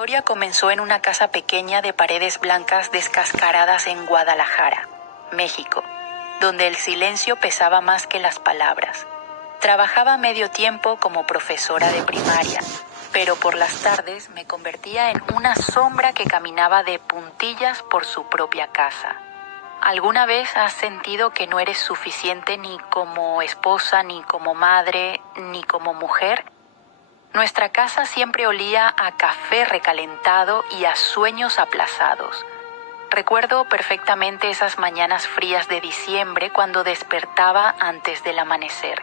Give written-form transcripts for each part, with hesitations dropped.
La historia comenzó en una casa pequeña de paredes blancas descascaradas en Guadalajara, México, donde el silencio pesaba más que las palabras. Trabajaba medio tiempo como profesora de primaria, pero por las tardes me convertía en una sombra que caminaba de puntillas por su propia casa. ¿Alguna vez has sentido que no eres suficiente ni como esposa, ni como madre, ni como mujer? Nuestra casa siempre olía a café recalentado y a sueños aplazados. Recuerdo perfectamente esas mañanas frías de diciembre cuando despertaba antes del amanecer.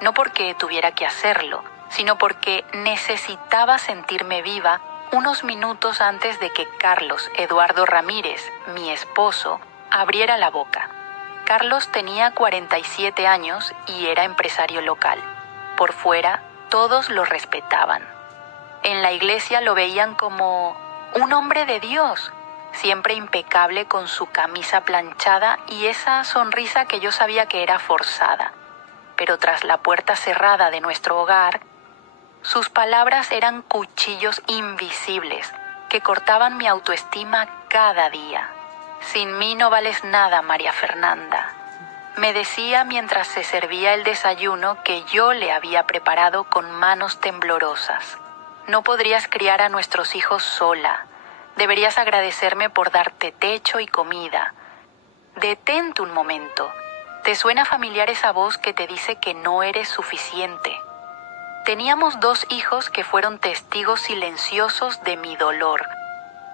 No porque tuviera que hacerlo, sino porque necesitaba sentirme viva unos minutos antes de que Carlos Eduardo Ramírez, mi esposo, abriera la boca. Carlos tenía 47 años y era empresario local. Por fuera, todos lo respetaban. En la iglesia lo veían como un hombre de Dios, siempre impecable con su camisa planchada y esa sonrisa que yo sabía que era forzada. Pero tras la puerta cerrada de nuestro hogar, sus palabras eran cuchillos invisibles que cortaban mi autoestima cada día. Sin mí no vales nada, María Fernanda. Me decía mientras se servía el desayuno que yo le había preparado con manos temblorosas. No podrías criar a nuestros hijos sola. Deberías agradecerme por darte techo y comida. Detente un momento. ¿Te suena familiar esa voz que te dice que no eres suficiente? Teníamos 2 hijos que fueron testigos silenciosos de mi dolor.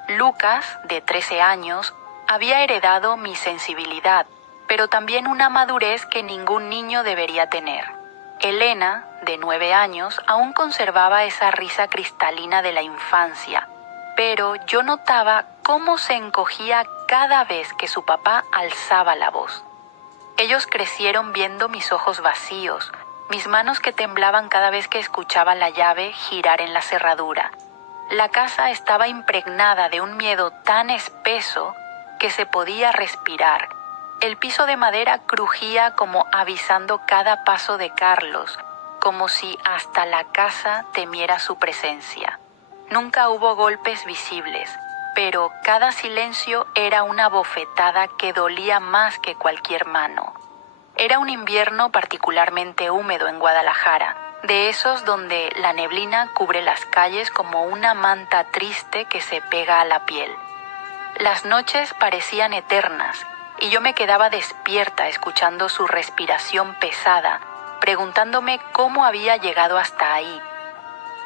Lucas, de 13 años, había heredado mi sensibilidad, pero también una madurez que ningún niño debería tener. Elena, de 9 años, aún conservaba esa risa cristalina de la infancia, pero yo notaba cómo se encogía cada vez que su papá alzaba la voz. Ellos crecieron viendo mis ojos vacíos, mis manos que temblaban cada vez que escuchaba la llave girar en la cerradura. La casa estaba impregnada de un miedo tan espeso que se podía respirar. El piso de madera crujía como avisando cada paso de Carlos, como si hasta la casa temiera su presencia. Nunca hubo golpes visibles, pero cada silencio era una bofetada que dolía más que cualquier mano. Era un invierno particularmente húmedo en Guadalajara, de esos donde la neblina cubre las calles como una manta triste que se pega a la piel. Las noches parecían eternas, y yo me quedaba despierta escuchando su respiración pesada, preguntándome cómo había llegado hasta ahí.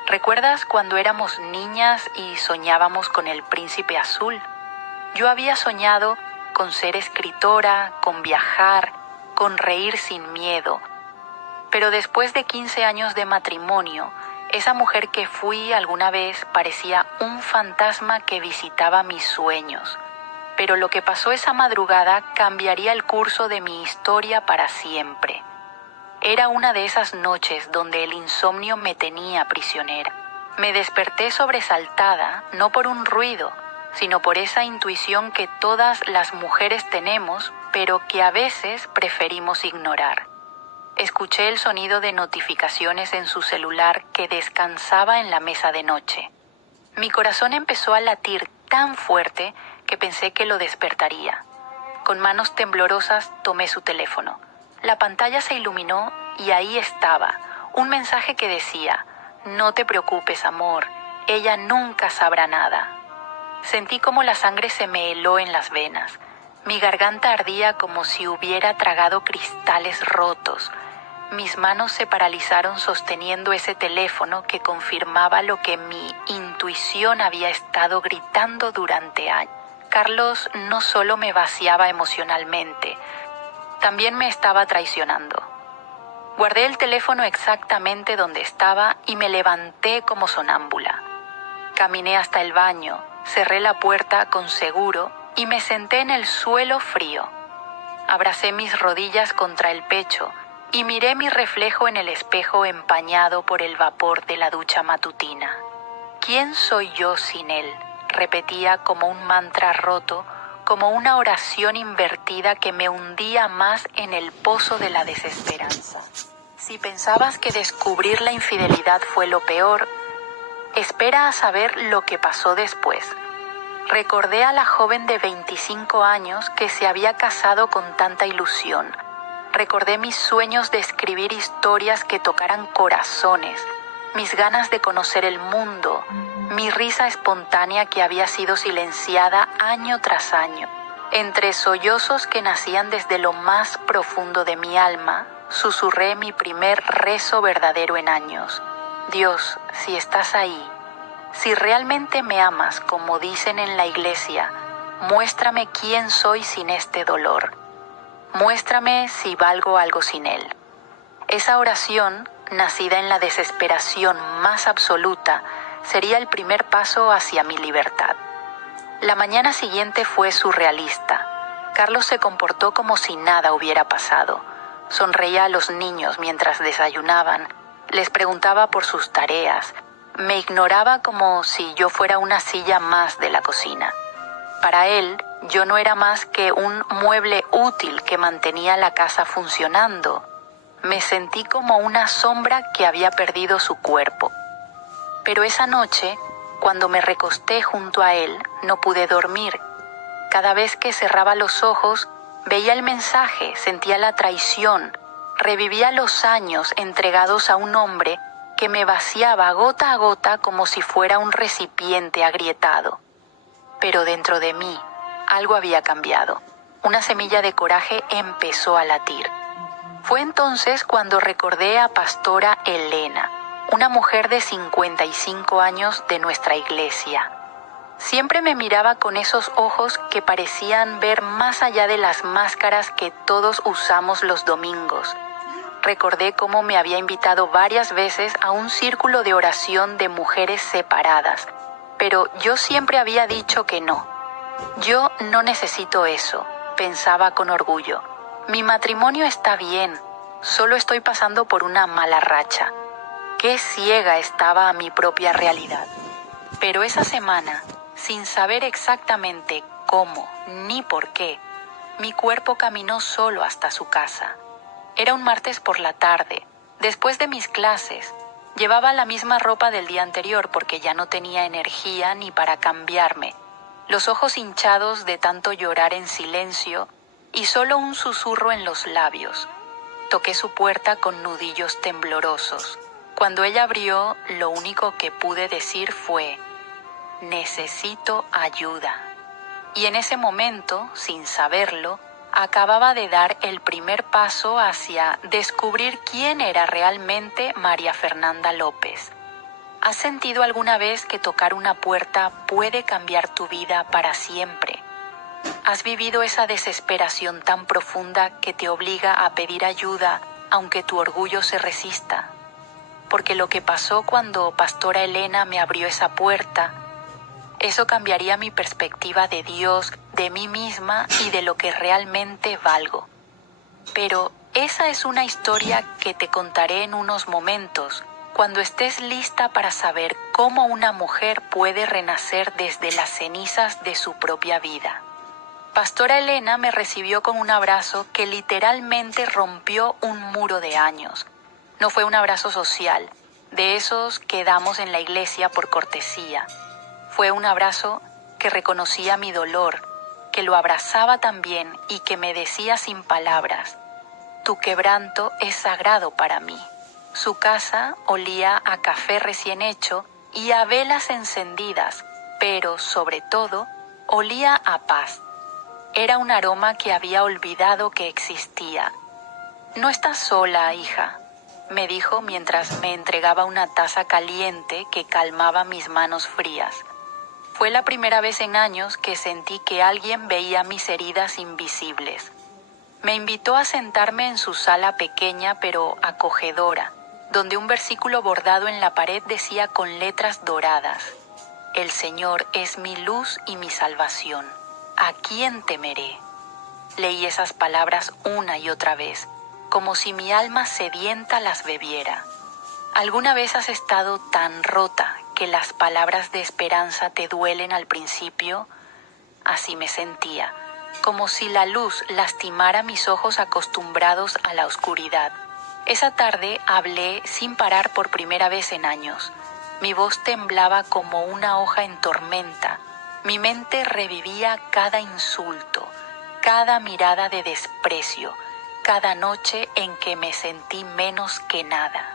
¿Recuerdas cuando éramos niñas y soñábamos con el príncipe azul? Yo había soñado con ser escritora, con viajar, con reír sin miedo. Pero después de 15 años de matrimonio, esa mujer que fui alguna vez parecía un fantasma que visitaba mis sueños. Pero lo que pasó esa madrugada cambiaría el curso de mi historia para siempre. Era una de esas noches donde el insomnio me tenía prisionera. Me desperté sobresaltada, no por un ruido, sino por esa intuición que todas las mujeres tenemos, pero que a veces preferimos ignorar. Escuché el sonido de notificaciones en su celular que descansaba en la mesa de noche. Mi corazón empezó a latir tan fuerte que pensé que lo despertaría. Con manos temblorosas tomé su teléfono. La pantalla se iluminó y ahí estaba, un mensaje que decía: «No te preocupes, amor, ella nunca sabrá nada». Sentí como la sangre se me heló en las venas. Mi garganta ardía como si hubiera tragado cristales rotos. Mis manos se paralizaron sosteniendo ese teléfono que confirmaba lo que mi intuición había estado gritando durante años. Carlos no solo me vaciaba emocionalmente, también me estaba traicionando. Guardé el teléfono exactamente donde estaba y me levanté como sonámbula. Caminé hasta el baño, cerré la puerta con seguro y me senté en el suelo frío. Abracé mis rodillas contra el pecho y miré mi reflejo en el espejo empañado por el vapor de la ducha matutina. ¿Quién soy yo sin él?, repetía como un mantra roto, como una oración invertida que me hundía más en el pozo de la desesperanza. Si pensabas que descubrir la infidelidad fue lo peor, Espera a saber lo que pasó después. Recordé a la joven de 25 años que se había casado con tanta ilusión. Recordé mis sueños de escribir historias que tocaran corazones, mis ganas de conocer el mundo, mi risa espontánea que había sido silenciada año tras año. Entre sollozos que nacían desde lo más profundo de mi alma, susurré mi primer rezo verdadero en años. Dios, si estás ahí, si realmente me amas como dicen en la iglesia, muéstrame quién soy sin este dolor. Muéstrame si valgo algo sin él. Esa oración, nacida en la desesperación más absoluta, sería el primer paso hacia mi libertad. La mañana siguiente fue surrealista. Carlos se comportó como si nada hubiera pasado. Sonreía a los niños mientras desayunaban, les preguntaba por sus tareas, me ignoraba como si yo fuera una silla más de la cocina. Para él, yo no era más que un mueble útil que mantenía la casa funcionando. Me sentí como una sombra que había perdido su cuerpo. Pero esa noche, cuando me recosté junto a él, no pude dormir. Cada vez que cerraba los ojos, veía el mensaje, sentía la traición, revivía los años entregados a un hombre que me vaciaba gota a gota como si fuera un recipiente agrietado. Pero dentro de mí, algo había cambiado. Una semilla de coraje empezó a latir. Fue entonces cuando recordé a Pastora Elena, una mujer de 55 años de nuestra iglesia. Siempre me miraba con esos ojos que parecían ver más allá de las máscaras que todos usamos los domingos. Recordé cómo me había invitado varias veces a un círculo de oración de mujeres separadas, pero yo siempre había dicho que no. Yo no necesito eso, pensaba con orgullo. Mi matrimonio está bien, solo estoy pasando por una mala racha. Qué ciega estaba a mi propia realidad. Pero esa semana, sin saber exactamente cómo ni por qué, mi cuerpo caminó solo hasta su casa. Era un martes por la tarde, después de mis clases. Llevaba la misma ropa del día anterior porque ya no tenía energía ni para cambiarme. Los ojos hinchados de tanto llorar en silencio y solo un susurro en los labios. Toqué su puerta con nudillos temblorosos. Cuando ella abrió, lo único que pude decir fue: necesito ayuda. Y en ese momento, sin saberlo, acababa de dar el primer paso hacia descubrir quién era realmente María Fernanda López. ¿Has sentido alguna vez que tocar una puerta puede cambiar tu vida para siempre? ¿Has vivido esa desesperación tan profunda que te obliga a pedir ayuda aunque tu orgullo se resista? Porque lo que pasó cuando Pastora Elena me abrió esa puerta, eso cambiaría mi perspectiva de Dios, de mí misma y de lo que realmente valgo. Pero esa es una historia que te contaré en unos momentos, cuando estés lista para saber cómo una mujer puede renacer desde las cenizas de su propia vida. Pastora Elena me recibió con un abrazo que literalmente rompió un muro de años. No fue un abrazo social, de esos que damos en la iglesia por cortesía. Fue un abrazo que reconocía mi dolor, que lo abrazaba también y que me decía sin palabras: tu quebranto es sagrado para mí. Su casa olía a café recién hecho y a velas encendidas, pero sobre todo olía a paz. Era un aroma que había olvidado que existía. No estás sola, hija, me dijo mientras me entregaba una taza caliente que calmaba mis manos frías. Fue la primera vez en años que sentí que alguien veía mis heridas invisibles. Me invitó a sentarme en su sala pequeña pero acogedora, donde un versículo bordado en la pared decía con letras doradas: el Señor es mi luz y mi salvación. ¿A quién temeré? Leí esas palabras una y otra vez, como si mi alma sedienta las bebiera. ¿Alguna vez has estado tan rota que las palabras de esperanza te duelen al principio? Así me sentía, como si la luz lastimara mis ojos acostumbrados a la oscuridad. Esa tarde hablé sin parar por primera vez en años. Mi voz temblaba como una hoja en tormenta. Mi mente revivía cada insulto, cada mirada de desprecio, cada noche en que me sentí menos que nada.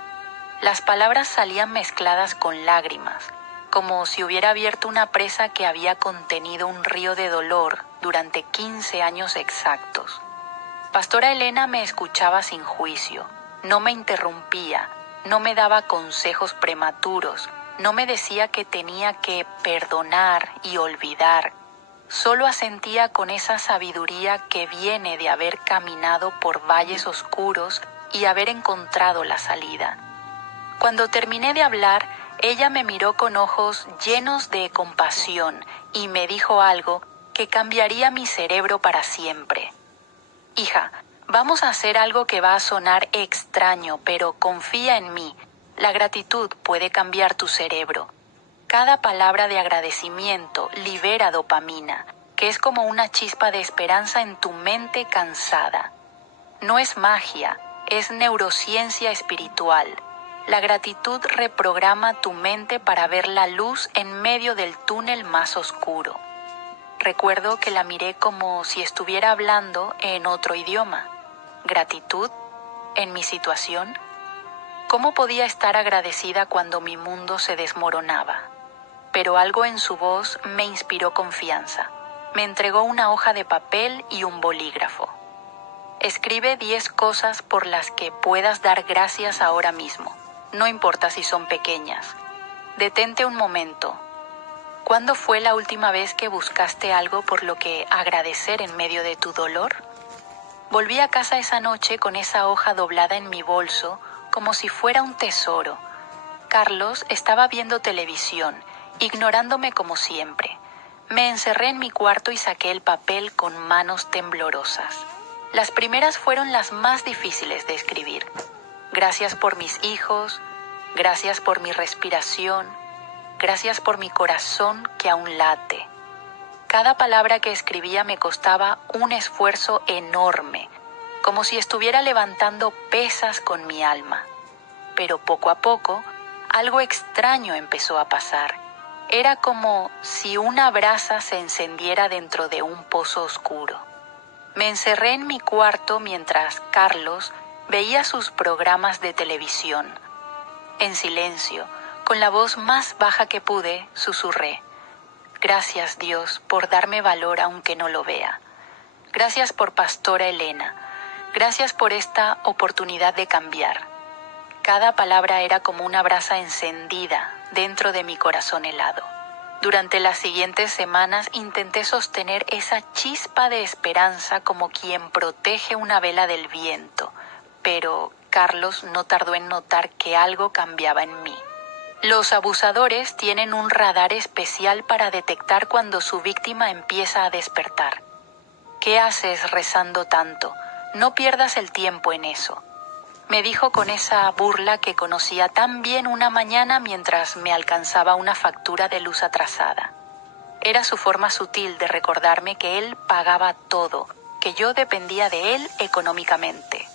Las palabras salían mezcladas con lágrimas, como si hubiera abierto una presa que había contenido un río de dolor durante 15 años exactos. Pastora Elena me escuchaba sin juicio, no me interrumpía, no me daba consejos prematuros, no me decía que tenía que perdonar y olvidar. Solo asentía con esa sabiduría que viene de haber caminado por valles oscuros y haber encontrado la salida. Cuando terminé de hablar, ella me miró con ojos llenos de compasión y me dijo algo que cambiaría mi cerebro para siempre. Hija, vamos a hacer algo que va a sonar extraño, pero confía en mí. La gratitud puede cambiar tu cerebro. Cada palabra de agradecimiento libera dopamina, que es como una chispa de esperanza en tu mente cansada. No es magia, es neurociencia espiritual. La gratitud reprograma tu mente para ver la luz en medio del túnel más oscuro. Recuerdo que la miré como si estuviera hablando en otro idioma. ¿Gratitud? ¿En mi situación? ¿Cómo podía estar agradecida cuando mi mundo se desmoronaba? Pero algo en su voz me inspiró confianza. Me entregó una hoja de papel y un bolígrafo. Escribe 10 cosas por las que puedas dar gracias ahora mismo. No importa si son pequeñas. Detente un momento. ¿Cuándo fue la última vez que buscaste algo por lo que agradecer en medio de tu dolor? Volví a casa esa noche con esa hoja doblada en mi bolso como si fuera un tesoro. Carlos estaba viendo televisión, ignorándome como siempre. Me encerré en mi cuarto y saqué el papel con manos temblorosas. Las primeras fueron las más difíciles de escribir. Gracias por mis hijos, gracias por mi respiración, gracias por mi corazón que aún late. Cada palabra que escribía me costaba un esfuerzo enorme, como si estuviera levantando pesas con mi alma. Pero poco a poco, algo extraño empezó a pasar. Era como si una brasa se encendiera dentro de un pozo oscuro. Me encerré en mi cuarto mientras Carlos veía sus programas de televisión. En silencio, con la voz más baja que pude, susurré: Gracias, Dios, por darme valor aunque no lo vea. Gracias por Pastora Elena. Gracias por esta oportunidad de cambiar. Cada palabra era como una brasa encendida dentro de mi corazón helado. Durante las siguientes semanas intenté sostener esa chispa de esperanza como quien protege una vela del viento, pero Carlos no tardó en notar que algo cambiaba en mí. Los abusadores tienen un radar especial para detectar cuando su víctima empieza a despertar. ¿Qué haces rezando tanto? No pierdas el tiempo en eso. Me dijo con esa burla que conocía tan bien una mañana mientras me alcanzaba una factura de luz atrasada. Era su forma sutil de recordarme que él pagaba todo, que yo dependía de él económicamente.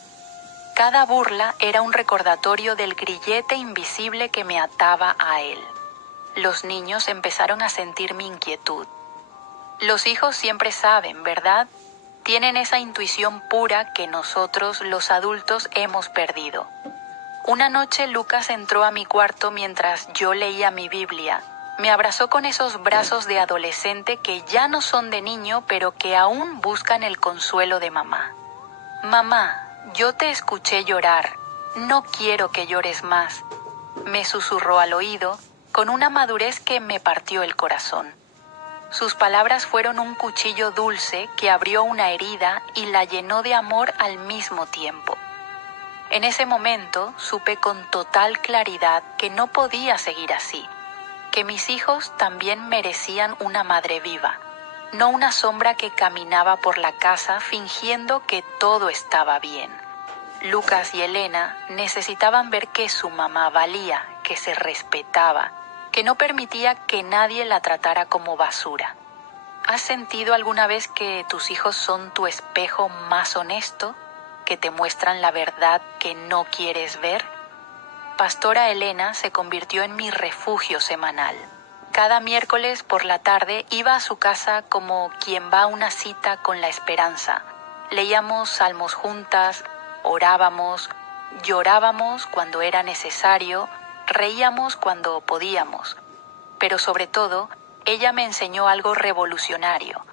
Cada burla era un recordatorio del grillete invisible que me ataba a él. Los niños empezaron a sentir mi inquietud. Los hijos siempre saben, ¿verdad? Tienen esa intuición pura que nosotros, los adultos, hemos perdido. Una noche Lucas entró a mi cuarto mientras yo leía mi Biblia. Me abrazó con esos brazos de adolescente que ya no son de niño, pero que aún buscan el consuelo de mamá. Mamá, yo te escuché llorar. No quiero que llores más. Me susurró al oído con una madurez que me partió el corazón. Sus palabras fueron un cuchillo dulce que abrió una herida y la llenó de amor al mismo tiempo. En ese momento supe con total claridad que no podía seguir así, que mis hijos también merecían una madre viva, no una sombra que caminaba por la casa fingiendo que todo estaba bien. Lucas y Elena necesitaban ver que su mamá valía, que se respetaba, que no permitía que nadie la tratara como basura. ¿Has sentido alguna vez que tus hijos son tu espejo más honesto, que te muestran la verdad que no quieres ver? Pastora Elena se convirtió en mi refugio semanal. Cada miércoles por la tarde iba a su casa como quien va a una cita con la esperanza. Leíamos salmos juntas, orábamos, llorábamos cuando era necesario, reíamos cuando podíamos. Pero sobre todo, ella me enseñó algo revolucionario,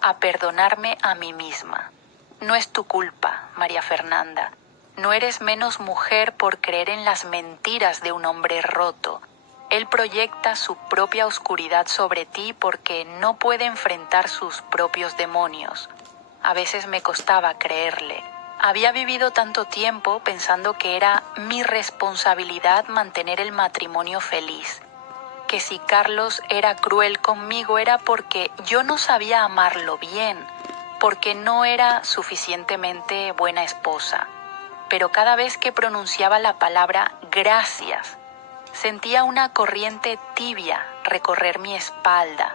a perdonarme a mí misma. No es tu culpa, María Fernanda. No eres menos mujer por creer en las mentiras de un hombre roto. Él proyecta su propia oscuridad sobre ti porque no puede enfrentar sus propios demonios. A veces me costaba creerle. Había vivido tanto tiempo pensando que era mi responsabilidad mantener el matrimonio feliz. Que si Carlos era cruel conmigo era porque yo no sabía amarlo bien, porque no era suficientemente buena esposa. Pero cada vez que pronunciaba la palabra gracias, sentía una corriente tibia recorrer mi espalda,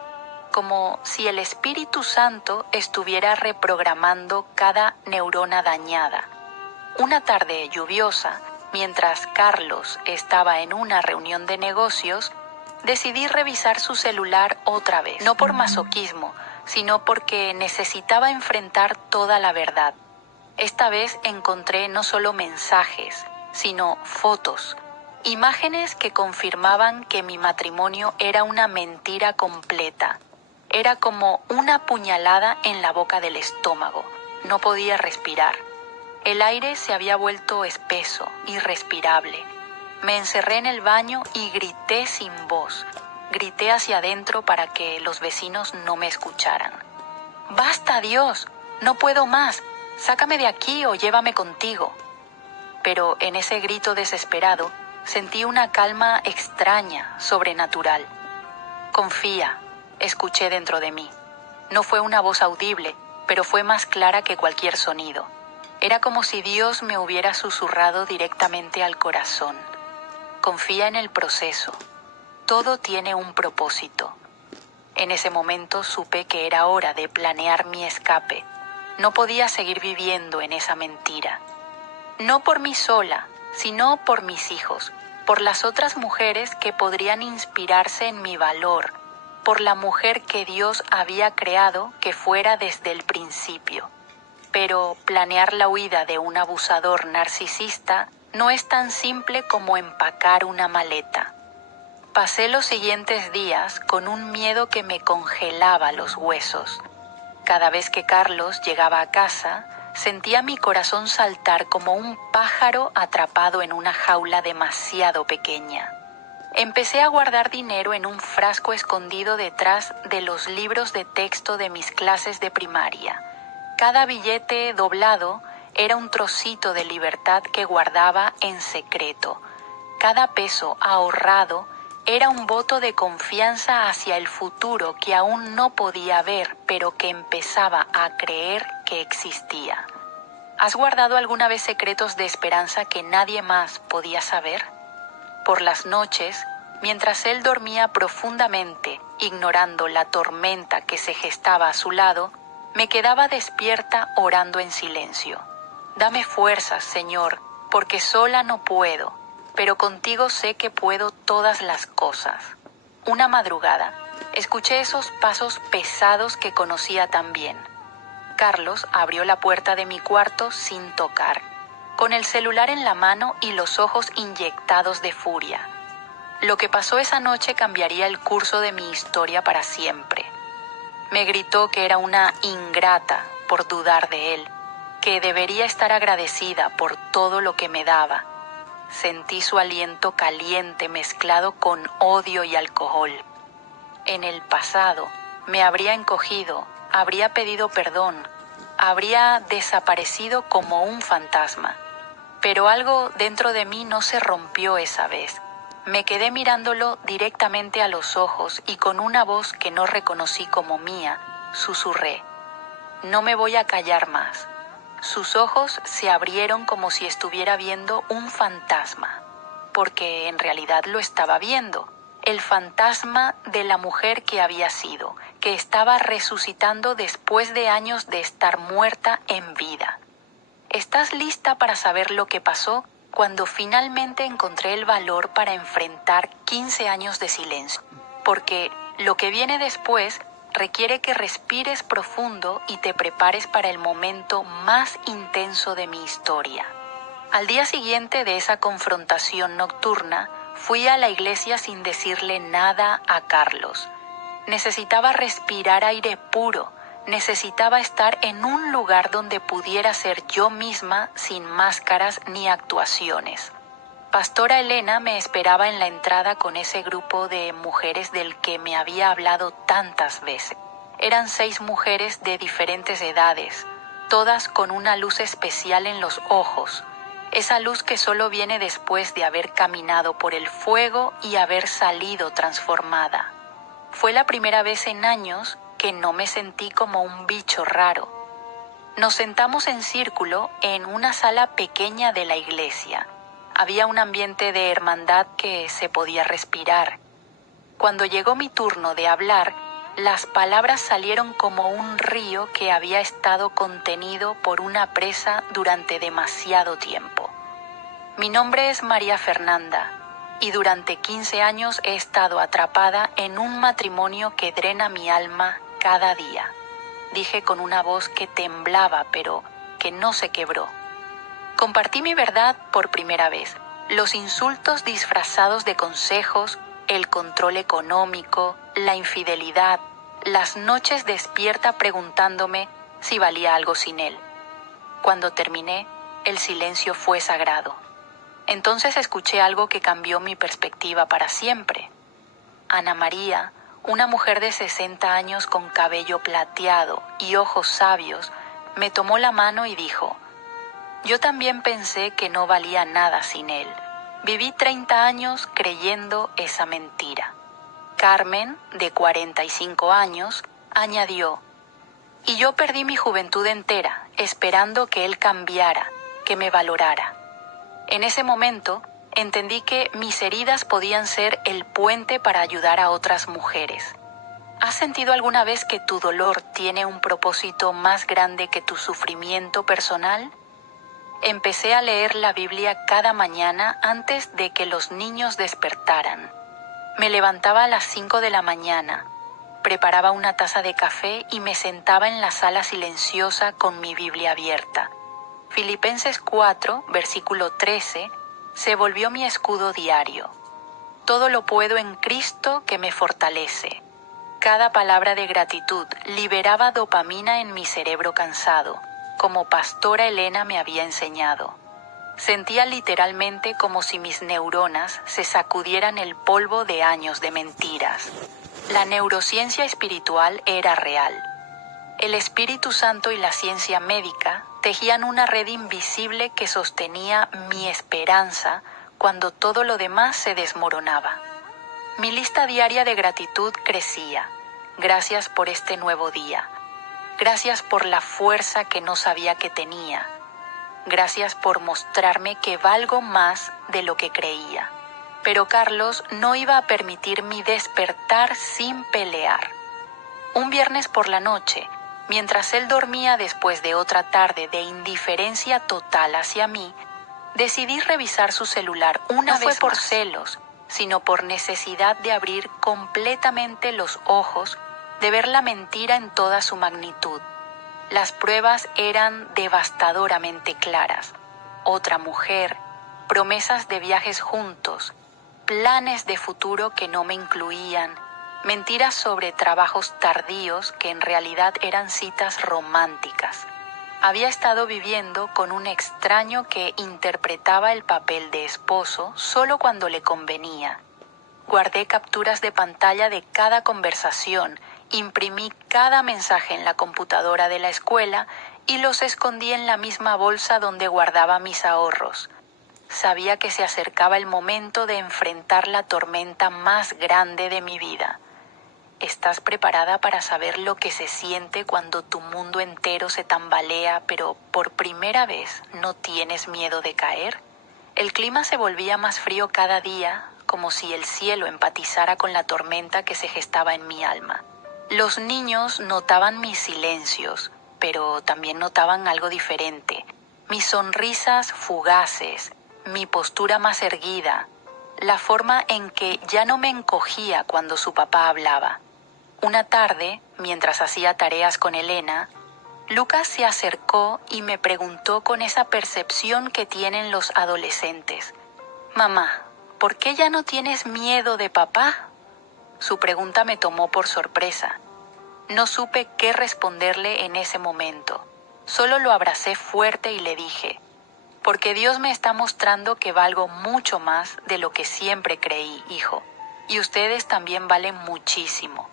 como si el Espíritu Santo estuviera reprogramando cada neurona dañada. Una tarde lluviosa, mientras Carlos estaba en una reunión de negocios, decidí revisar su celular otra vez, no por masoquismo, sino porque necesitaba enfrentar toda la verdad. Esta vez encontré no solo mensajes, sino fotos, imágenes que confirmaban que mi matrimonio era una mentira completa. Era como una puñalada en la boca del estómago. No podía respirar. El aire se había vuelto espeso, irrespirable. Me encerré en el baño y grité sin voz. Grité hacia adentro para que los vecinos no me escucharan. ¡Basta, Dios! ¡No puedo más! ¡Sácame de aquí o llévame contigo! Pero en ese grito desesperado sentí una calma extraña, sobrenatural. Confía, escuché dentro de mí. No fue una voz audible, pero fue más clara que cualquier sonido. Era como si Dios me hubiera susurrado directamente al corazón. Confía en el proceso. Todo tiene un propósito. En ese momento supe que era hora de planear mi escape. No podía seguir viviendo en esa mentira. No por mí sola, sino por mis hijos, por las otras mujeres que podrían inspirarse en mi valor, por la mujer que Dios había creado que fuera desde el principio. Pero planear la huida de un abusador narcisista no es tan simple como empacar una maleta. Pasé los siguientes días con un miedo que me congelaba los huesos. Cada vez que Carlos llegaba a casa, sentía mi corazón saltar como un pájaro atrapado en una jaula demasiado pequeña. Empecé a guardar dinero en un frasco escondido detrás de los libros de texto de mis clases de primaria. Cada billete doblado era un trocito de libertad que guardaba en secreto. Cada peso ahorrado era un voto de confianza hacia el futuro que aún no podía ver, pero que empezaba a creer que existía. ¿Has guardado alguna vez secretos de esperanza que nadie más podía saber? Por las noches, mientras él dormía profundamente, ignorando la tormenta que se gestaba a su lado, me quedaba despierta orando en silencio. Dame fuerzas, Señor, porque sola no puedo, pero contigo sé que puedo todas las cosas. Una madrugada, escuché esos pasos pesados que conocía tan bien. Carlos abrió la puerta de mi cuarto sin tocar, con el celular en la mano y los ojos inyectados de furia. Lo que pasó esa noche cambiaría el curso de mi historia para siempre. Me gritó que era una ingrata por dudar de él, que debería estar agradecida por todo lo que me daba. Sentí su aliento caliente mezclado con odio y alcohol. En el pasado me habría encogido, habría pedido perdón, habría desaparecido como un fantasma. Pero algo dentro de mí no se rompió esa vez. Me quedé mirándolo directamente a los ojos y con una voz que no reconocí como mía, susurré: no me voy a callar más. Sus ojos se abrieron como si estuviera viendo un fantasma, porque en realidad lo estaba viendo, el fantasma de la mujer que había sido, que estaba resucitando después de años de estar muerta en vida. ¿Estás lista para saber lo que pasó cuando finalmente encontré el valor para enfrentar 15 años de silencio. Porque lo que viene después requiere que respires profundo y te prepares para el momento más intenso de mi historia. Al día siguiente de esa confrontación nocturna, fui a la iglesia sin decirle nada a Carlos. Necesitaba respirar aire puro, necesitaba estar en un lugar donde pudiera ser yo misma sin máscaras ni actuaciones. Pastora Elena me esperaba en la entrada con ese grupo de mujeres del que me había hablado tantas veces. Eran 6 mujeres de diferentes edades, todas con una luz especial en los ojos, esa luz que solo viene después de haber caminado por el fuego y haber salido transformada. Fue la primera vez en años que no me sentí como un bicho raro. Nos sentamos en círculo en una sala pequeña de la iglesia. Había un ambiente de hermandad que se podía respirar. Cuando llegó mi turno de hablar, las palabras salieron como un río que había estado contenido por una presa durante demasiado tiempo. Mi nombre es María Fernanda y durante 15 años he estado atrapada en un matrimonio que drena mi alma cada día. Dije con una voz que temblaba pero que no se quebró. Compartí mi verdad por primera vez. Los insultos disfrazados de consejos, el control económico, la infidelidad, las noches despierta preguntándome si valía algo sin él. Cuando terminé, el silencio fue sagrado. Entonces escuché algo que cambió mi perspectiva para siempre. Ana María, una mujer de 60 años con cabello plateado y ojos sabios, me tomó la mano y dijo: yo también pensé que no valía nada sin él. Viví 30 años creyendo esa mentira. Carmen, de 45 años, añadió: y yo perdí mi juventud entera, esperando que él cambiara, que me valorara. En ese momento, entendí que mis heridas podían ser el puente para ayudar a otras mujeres. ¿Has sentido alguna vez que tu dolor tiene un propósito más grande que tu sufrimiento personal? Empecé a leer la Biblia cada mañana antes de que los niños despertaran. Me levantaba a las 5 de la mañana, preparaba una taza de café y me sentaba en la sala silenciosa con mi Biblia abierta. Filipenses 4, versículo 13, se volvió mi escudo diario. Todo lo puedo en Cristo que me fortalece. Cada palabra de gratitud liberaba dopamina en mi cerebro cansado, como Pastora Elena me había enseñado. Sentía literalmente como si mis neuronas se sacudieran el polvo de años de mentiras. La neurociencia espiritual era real. El Espíritu Santo y la ciencia médica tejían una red invisible que sostenía mi esperanza cuando todo lo demás se desmoronaba. Mi lista diaria de gratitud crecía. Gracias por este nuevo día. Gracias por la fuerza que no sabía que tenía. Gracias por mostrarme que valgo más de lo que creía. Pero Carlos no iba a permitir mi despertar sin pelear. Un viernes por la noche, mientras él dormía después de otra tarde de indiferencia total hacia mí, decidí revisar su celular una vez más. No fue por celos, sino por necesidad de abrir completamente los ojos, de ver la mentira en toda su magnitud. Las pruebas eran devastadoramente claras. Otra mujer, promesas de viajes juntos, planes de futuro que no me incluían, mentiras sobre trabajos tardíos que en realidad eran citas románticas. Había estado viviendo con un extraño que interpretaba el papel de esposo solo cuando le convenía. Guardé capturas de pantalla de cada conversación, imprimí cada mensaje en la computadora de la escuela y los escondí en la misma bolsa donde guardaba mis ahorros. Sabía que se acercaba el momento de enfrentar la tormenta más grande de mi vida. ¿Estás preparada para saber lo que se siente cuando tu mundo entero se tambalea, pero por primera vez no tienes miedo de caer? El clima se volvía más frío cada día, como si el cielo empatizara con la tormenta que se gestaba en mi alma. Los niños notaban mis silencios, pero también notaban algo diferente. Mis sonrisas fugaces, mi postura más erguida, la forma en que ya no me encogía cuando su papá hablaba. Una tarde, mientras hacía tareas con Elena, Lucas se acercó y me preguntó con esa percepción que tienen los adolescentes: «Mamá, ¿por qué ya no tienes miedo de papá?». Su pregunta me tomó por sorpresa. No supe qué responderle en ese momento. Solo lo abracé fuerte y le dije: «Porque Dios me está mostrando que valgo mucho más de lo que siempre creí, hijo. Y ustedes también valen muchísimo».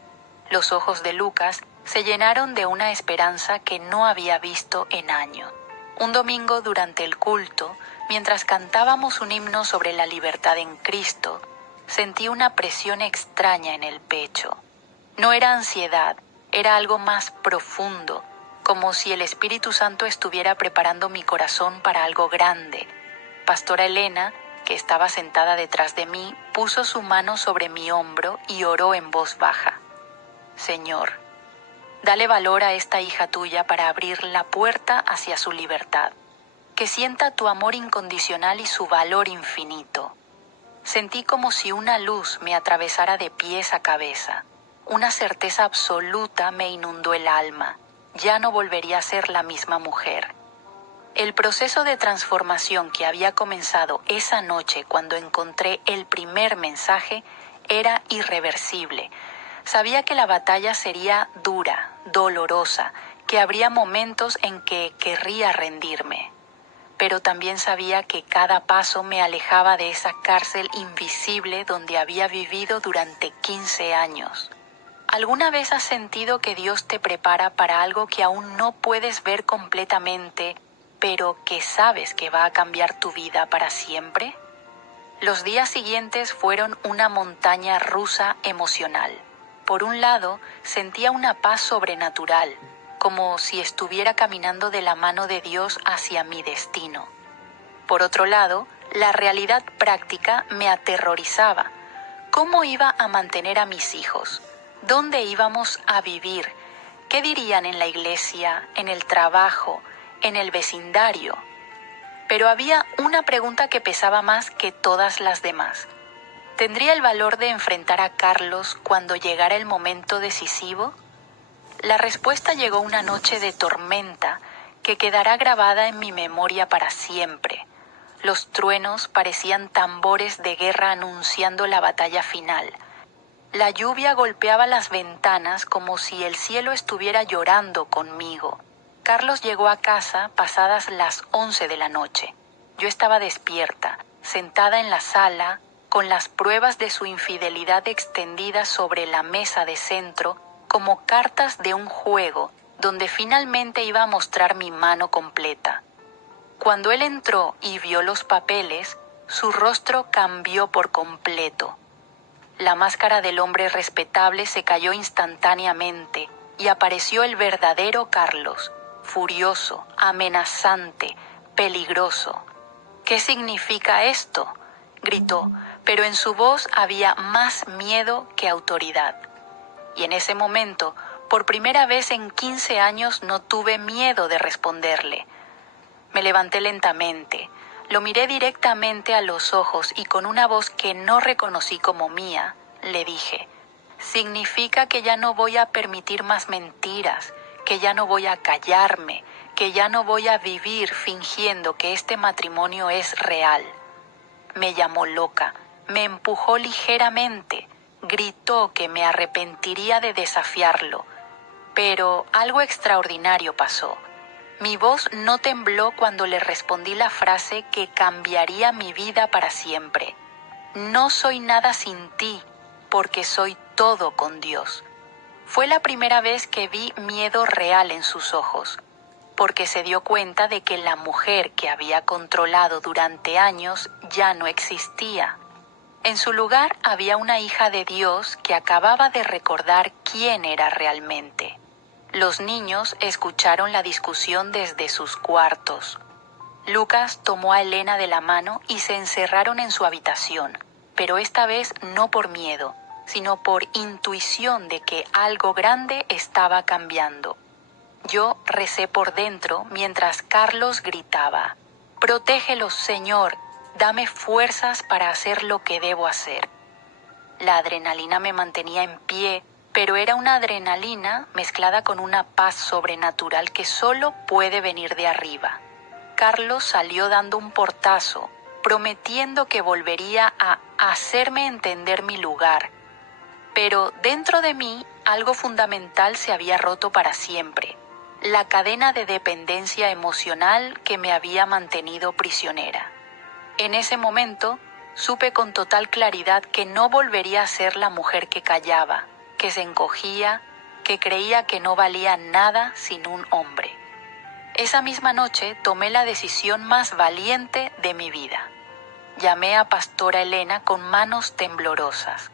Los ojos de Lucas se llenaron de una esperanza que no había visto en años. Un domingo durante el culto, mientras cantábamos un himno sobre la libertad en Cristo, sentí una presión extraña en el pecho. No era ansiedad, era algo más profundo, como si el Espíritu Santo estuviera preparando mi corazón para algo grande. Pastora Elena, que estaba sentada detrás de mí, puso su mano sobre mi hombro y oró en voz baja: «Señor, dale valor a esta hija tuya para abrir la puerta hacia su libertad. Que sienta tu amor incondicional y su valor infinito». Sentí como si una luz me atravesara de pies a cabeza. Una certeza absoluta me inundó el alma. Ya no volvería a ser la misma mujer. El proceso de transformación que había comenzado esa noche cuando encontré el primer mensaje era irreversible. Sabía que la batalla sería dura, dolorosa, que habría momentos en que querría rendirme. Pero también sabía que cada paso me alejaba de esa cárcel invisible donde había vivido durante 15 años. ¿Alguna vez has sentido que Dios te prepara para algo que aún no puedes ver completamente, pero que sabes que va a cambiar tu vida para siempre? Los días siguientes fueron una montaña rusa emocional. Por un lado, sentía una paz sobrenatural, como si estuviera caminando de la mano de Dios hacia mi destino. Por otro lado, la realidad práctica me aterrorizaba. ¿Cómo iba a mantener a mis hijos? ¿Dónde íbamos a vivir? ¿Qué dirían en la iglesia, en el trabajo, en el vecindario? Pero había una pregunta que pesaba más que todas las demás. ¿Tendría el valor de enfrentar a Carlos cuando llegara el momento decisivo? La respuesta llegó una noche de tormenta que quedará grabada en mi memoria para siempre. Los truenos parecían tambores de guerra anunciando la batalla final. La lluvia golpeaba las ventanas como si el cielo estuviera llorando conmigo. Carlos llegó a casa pasadas las 11 de la noche. Yo estaba despierta, sentada en la sala, con las pruebas de su infidelidad extendidas sobre la mesa de centro como cartas de un juego donde finalmente iba a mostrar mi mano completa. Cuando él entró y vio los papeles, su rostro cambió por completo. La máscara del hombre respetable se cayó instantáneamente y apareció el verdadero Carlos, furioso, amenazante, peligroso. «¿Qué significa esto?», gritó, pero en su voz había más miedo que autoridad. Y en ese momento, por primera vez en 15 años, no tuve miedo de responderle. Me levanté lentamente, lo miré directamente a los ojos y con una voz que no reconocí como mía, le dije: «Significa que ya no voy a permitir más mentiras, que ya no voy a callarme, que ya no voy a vivir fingiendo que este matrimonio es real». Me llamó loca, me empujó ligeramente, gritó que me arrepentiría de desafiarlo. Pero algo extraordinario pasó. Mi voz no tembló cuando le respondí la frase que cambiaría mi vida para siempre: «No soy nada sin ti, porque soy todo con Dios». Fue la primera vez que vi miedo real en sus ojos, porque se dio cuenta de que la mujer que había controlado durante años ya no existía. En su lugar había una hija de Dios que acababa de recordar quién era realmente. Los niños escucharon la discusión desde sus cuartos. Lucas tomó a Elena de la mano y se encerraron en su habitación, pero esta vez no por miedo, sino por intuición de que algo grande estaba cambiando. Yo recé por dentro mientras Carlos gritaba: «Protégelos, Señor, Dame fuerzas para hacer lo que debo hacer. La adrenalina me mantenía en pie, pero era una adrenalina mezclada con una paz sobrenatural que solo puede venir de arriba. Carlos salió dando un portazo, prometiendo que volvería a hacerme entender mi lugar. Pero dentro de mí algo fundamental se había roto para siempre: la cadena de dependencia emocional que me había mantenido prisionera. En ese momento supe con total claridad que no volvería a ser la mujer que callaba, que se encogía, que creía que no valía nada sin un hombre. Esa misma noche tomé la decisión más valiente de mi vida. Llamé a Pastora Elena con manos temblorosas.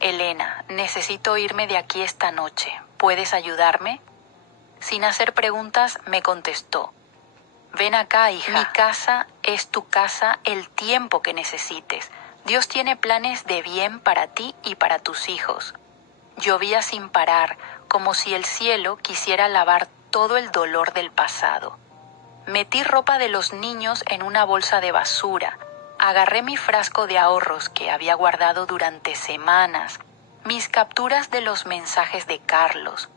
Elena, necesito irme de aquí esta noche. ¿Puedes ayudarme? Sin hacer preguntas, me contestó: ven acá, hija. Mi casa es tu casa el tiempo que necesites. Dios tiene planes de bien para ti y para tus hijos. Llovía sin parar, como si el cielo quisiera lavar todo el dolor del pasado. Metí ropa de los niños en una bolsa de basura. Agarré mi frasco de ahorros que había guardado durante semanas, mis capturas de los mensajes de Carlos,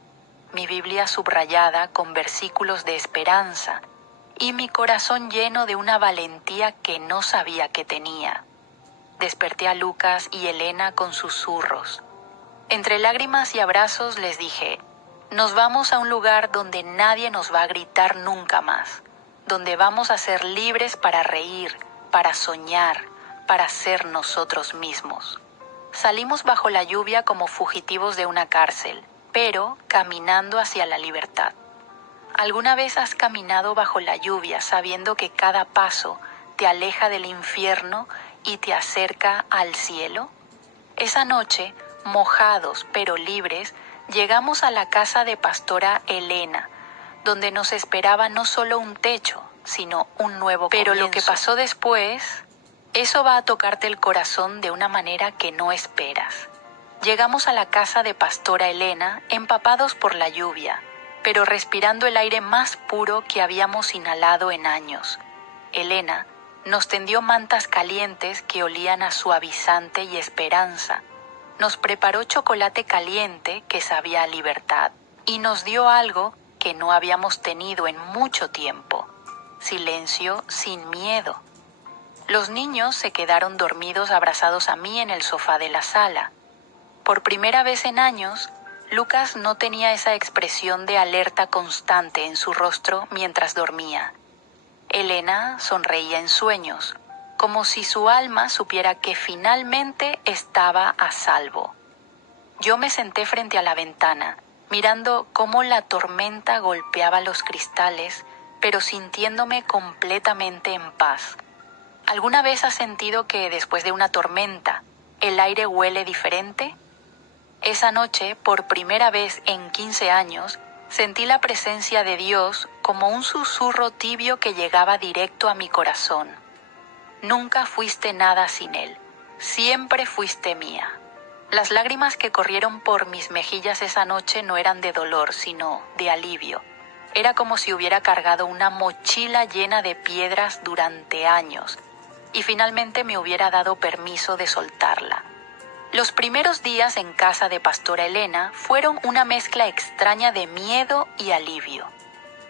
mi Biblia subrayada con versículos de esperanza y mi corazón lleno de una valentía que no sabía que tenía. Desperté a Lucas y Elena con susurros. Entre lágrimas y abrazos les dije: nos vamos a un lugar donde nadie nos va a gritar nunca más, donde vamos a ser libres para reír, para soñar, para ser nosotros mismos. Salimos bajo la lluvia como fugitivos de una cárcel, pero caminando hacia la libertad. ¿Alguna vez has caminado bajo la lluvia sabiendo que cada paso te aleja del infierno y te acerca al cielo? Esa noche, mojados pero libres, llegamos a la casa de Pastora Elena, donde nos esperaba no solo un techo, sino un nuevo comienzo. Pero lo que pasó después, eso va a tocarte el corazón de una manera que no esperas. Llegamos a la casa de Pastora Elena, empapados por la lluvia, pero respirando el aire más puro que habíamos inhalado en años. Elena nos tendió mantas calientes que olían a suavizante y esperanza. Nos preparó chocolate caliente que sabía a libertad y nos dio algo que no habíamos tenido en mucho tiempo: silencio sin miedo. Los niños se quedaron dormidos abrazados a mí en el sofá de la sala. Por primera vez en años, Lucas no tenía esa expresión de alerta constante en su rostro mientras dormía. Elena sonreía en sueños, como si su alma supiera que finalmente estaba a salvo. Yo me senté frente a la ventana, mirando cómo la tormenta golpeaba los cristales, pero sintiéndome completamente en paz. ¿Alguna vez has sentido que después de una tormenta el aire huele diferente? Esa noche, por primera vez en 15 años, sentí la presencia de Dios como un susurro tibio que llegaba directo a mi corazón. Nunca fuiste nada sin Él, siempre fuiste mía. Las lágrimas que corrieron por mis mejillas esa noche no eran de dolor, sino de alivio. Era como si hubiera cargado una mochila llena de piedras durante años y finalmente me hubiera dado permiso de soltarla. Los primeros días en casa de Pastora Elena fueron una mezcla extraña de miedo y alivio.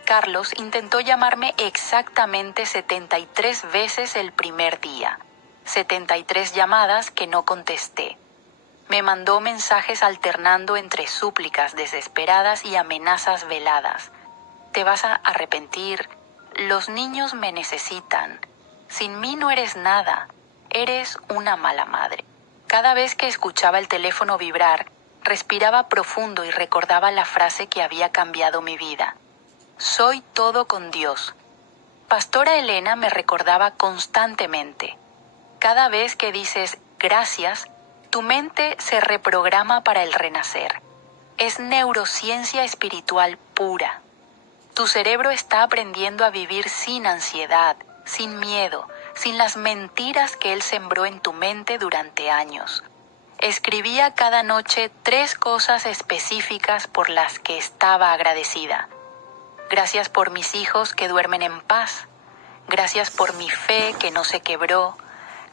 Carlos intentó llamarme exactamente 73 veces el primer día, 73 llamadas que no contesté. Me mandó mensajes alternando entre súplicas desesperadas y amenazas veladas. Te vas a arrepentir, los niños me necesitan, sin mí no eres nada, eres una mala madre. Cada vez que escuchaba el teléfono vibrar, respiraba profundo y recordaba la frase que había cambiado mi vida: soy todo con Dios. Pastora Elena me recordaba constantemente: cada vez que dices gracias, tu mente se reprograma para el renacer. Es neurociencia espiritual pura. Tu cerebro está aprendiendo a vivir sin ansiedad, sin miedo, sin las mentiras que él sembró en tu mente durante años. Escribía cada noche 3 cosas específicas por las que estaba agradecida. Gracias por mis hijos que duermen en paz. Gracias por mi fe que no se quebró.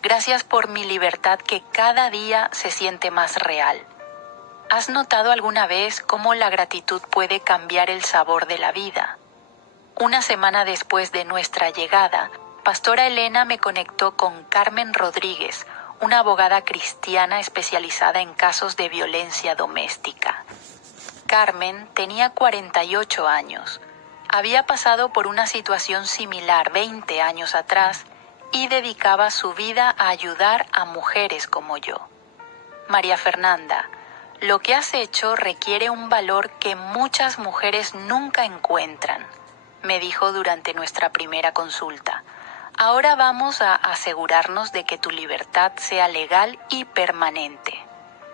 Gracias por mi libertad que cada día se siente más real. ¿Has notado alguna vez cómo la gratitud puede cambiar el sabor de la vida? Una semana después de nuestra llegada, Pastora Elena me conectó con Carmen Rodríguez, una abogada cristiana especializada en casos de violencia doméstica. Carmen tenía 48 años. Había pasado por una situación similar 20 años atrás y dedicaba su vida a ayudar a mujeres como yo. María Fernanda, lo que has hecho requiere un valor que muchas mujeres nunca encuentran, me dijo durante nuestra primera consulta. Ahora vamos a asegurarnos de que tu libertad sea legal y permanente.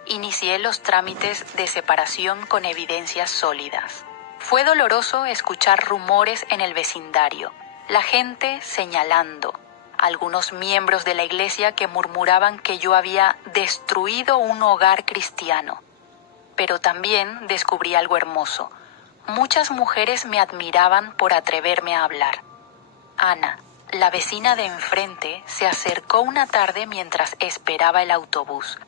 Inicié los trámites de separación con evidencias sólidas. Fue doloroso escuchar rumores en el vecindario, la gente señalando, algunos miembros de la iglesia que murmuraban que yo había destruido un hogar cristiano. Pero también descubrí algo hermoso. Muchas mujeres me admiraban por atreverme a hablar. Ana, la vecina de enfrente, se acercó una tarde mientras esperaba el autobús.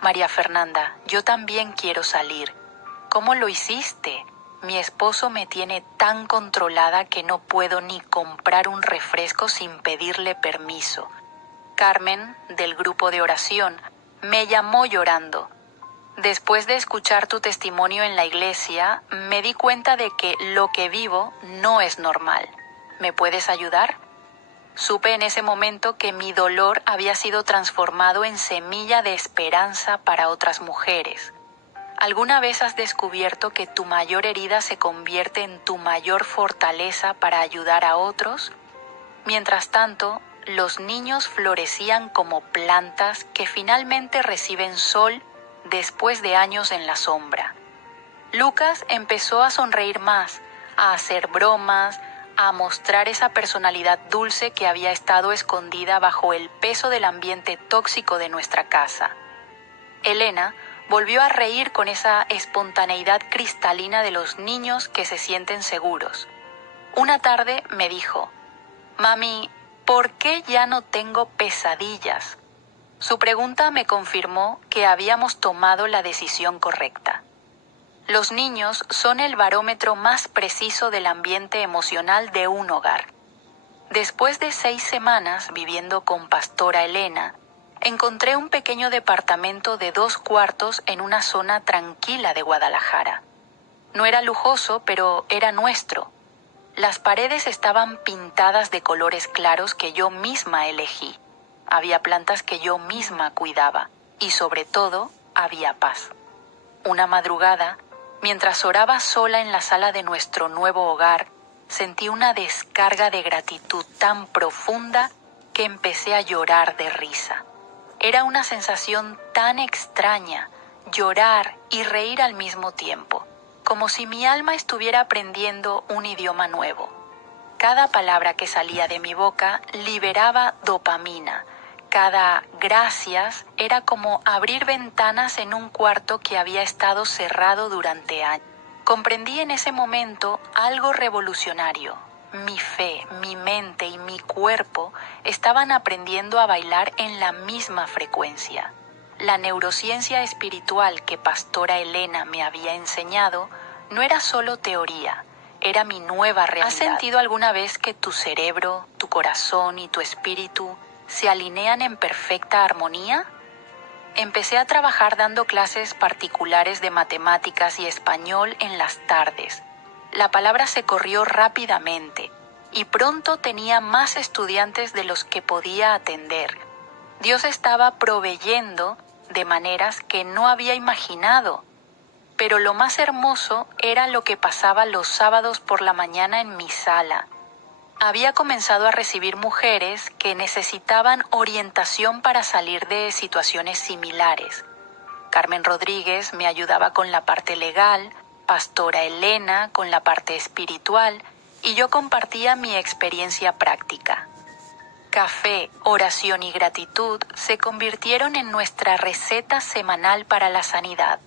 María Fernanda, yo también quiero salir. ¿Cómo lo hiciste? Mi esposo me tiene tan controlada que no puedo ni comprar un refresco sin pedirle permiso. Carmen, del grupo de oración, me llamó llorando. Después de escuchar tu testimonio en la iglesia, me di cuenta de que lo que vivo no es normal. ¿Me puedes ayudar? Supe en ese momento que mi dolor había sido transformado en semilla de esperanza para otras mujeres. ¿Alguna vez has descubierto que tu mayor herida se convierte en tu mayor fortaleza para ayudar a otros? Mientras tanto, los niños florecían como plantas que finalmente reciben sol después de años en la sombra. Lucas empezó a sonreír más, a hacer bromas, a mostrar esa personalidad dulce que había estado escondida bajo el peso del ambiente tóxico de nuestra casa. Elena volvió a reír con esa espontaneidad cristalina de los niños que se sienten seguros. Una tarde me dijo, «Mami, ¿por qué ya no tengo pesadillas?» Su pregunta me confirmó que habíamos tomado la decisión correcta. Los niños son el barómetro más preciso del ambiente emocional de un hogar. Después de 6 semanas viviendo con Pastora Elena, encontré un pequeño departamento de 2 cuartos en una zona tranquila de Guadalajara. No era lujoso, pero era nuestro. Las paredes estaban pintadas de colores claros que yo misma elegí. Había plantas que yo misma cuidaba y sobre todo había paz. Una madrugada, mientras oraba sola en la sala de nuestro nuevo hogar, sentí una descarga de gratitud tan profunda que empecé a llorar de risa. Era una sensación tan extraña, llorar y reír al mismo tiempo, como si mi alma estuviera aprendiendo un idioma nuevo. Cada palabra que salía de mi boca liberaba dopamina. Cada gracias era como abrir ventanas en un cuarto que había estado cerrado durante años. Comprendí en ese momento algo revolucionario. Mi fe, mi mente y mi cuerpo estaban aprendiendo a bailar en la misma frecuencia. La neurociencia espiritual que Pastora Elena me había enseñado no era solo teoría, era mi nueva realidad. ¿Has sentido alguna vez que tu cerebro, tu corazón y tu espíritu se alinean en perfecta armonía? Empecé a trabajar dando clases particulares de matemáticas y español en las tardes. La palabra se corrió rápidamente y pronto tenía más estudiantes de los que podía atender. Dios estaba proveyendo de maneras que no había imaginado. Pero lo más hermoso era lo que pasaba los sábados por la mañana en mi sala. Había comenzado a recibir mujeres que necesitaban orientación para salir de situaciones similares. Carmen Rodríguez me ayudaba con la parte legal, Pastora Elena con la parte espiritual, y yo compartía mi experiencia práctica. Café, oración y gratitud se convirtieron en nuestra receta semanal para la sanidad.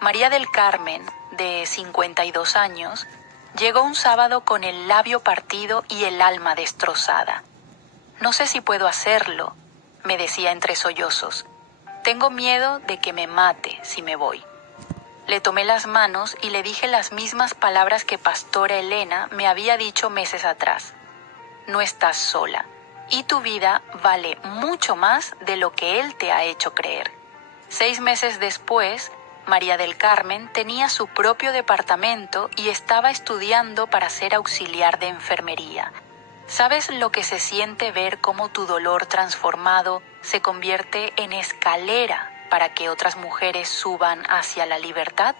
María del Carmen, de 52 años, llegó un sábado con el labio partido y el alma destrozada. No sé si puedo hacerlo. me decía entre sollozos. Tengo miedo de que me mate si me voy. Le tomé las manos y le dije las mismas palabras que Pastora Elena me había dicho meses atrás. No estás sola, y tu vida vale mucho más de lo que él te ha hecho creer. 6 meses después, María del Carmen tenía su propio departamento y estaba estudiando para ser auxiliar de enfermería. ¿Sabes lo que se siente ver cómo tu dolor transformado se convierte en escalera para que otras mujeres suban hacia la libertad?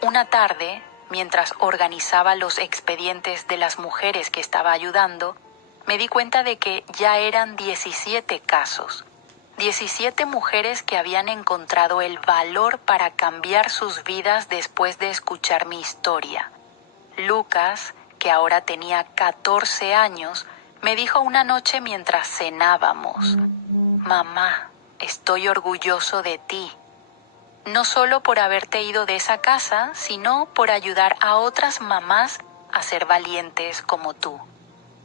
Una tarde, mientras organizaba los expedientes de las mujeres que estaba ayudando, me di cuenta de que ya eran 17 casos. 17 mujeres que habían encontrado el valor para cambiar sus vidas después de escuchar mi historia. Lucas, que ahora tenía 14 años, me dijo una noche mientras cenábamos: «Mamá, estoy orgulloso de ti. No solo por haberte ido de esa casa, sino por ayudar a otras mamás a ser valientes como tú».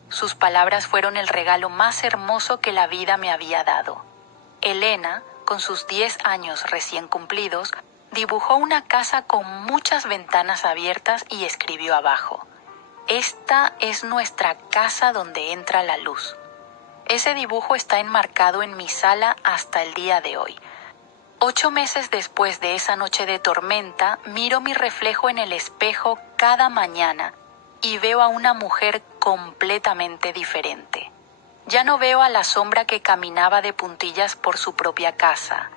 Sus palabras fueron el regalo más hermoso que la vida me había dado. Elena, con sus 10 años recién cumplidos, dibujó una casa con muchas ventanas abiertas y escribió abajo: «Esta es nuestra casa donde entra la luz». Ese dibujo está enmarcado en mi sala hasta el día de hoy. 8 meses después de esa noche de tormenta, miro mi reflejo en el espejo cada mañana y veo a una mujer completamente diferente. Ya no veo a la sombra que caminaba de puntillas por su propia casa.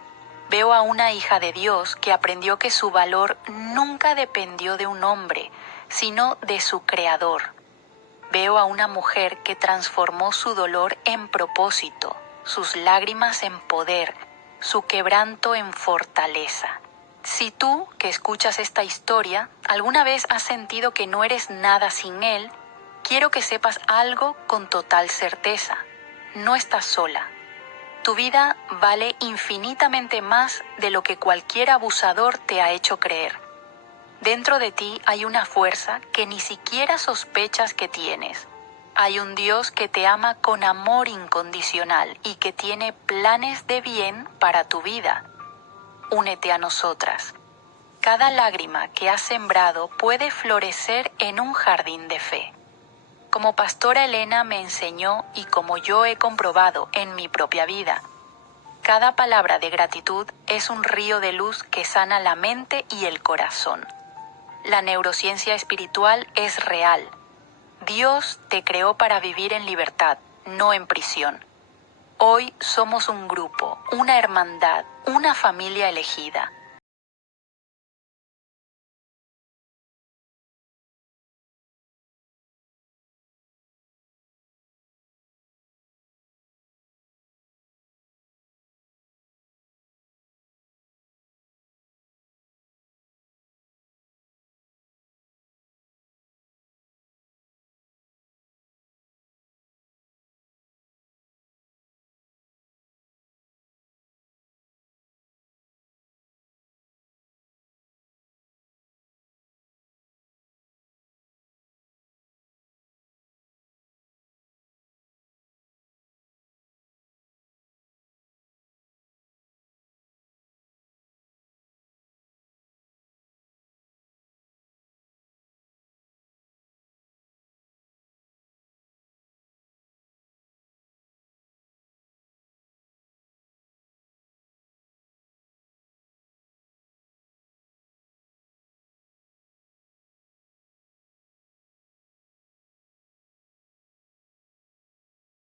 Veo a una hija de Dios que aprendió que su valor nunca dependió de un hombre, sino de su Creador. Veo a una mujer que transformó su dolor en propósito, sus lágrimas en poder, su quebranto en fortaleza. Si tú, que escuchas esta historia, alguna vez has sentido que no eres nada sin él, quiero que sepas algo con total certeza: no estás sola. Tu vida vale infinitamente más de lo que cualquier abusador te ha hecho creer. Dentro de ti hay una fuerza que ni siquiera sospechas que tienes. Hay un Dios que te ama con amor incondicional y que tiene planes de bien para tu vida. Únete a nosotras. Cada lágrima que has sembrado puede florecer en un jardín de fe. Como Pastora Elena me enseñó y como yo he comprobado en mi propia vida, cada palabra de gratitud es un río de luz que sana la mente y el corazón. La neurociencia espiritual es real. Dios te creó para vivir en libertad, no en prisión. Hoy somos un grupo, una hermandad, una familia elegida.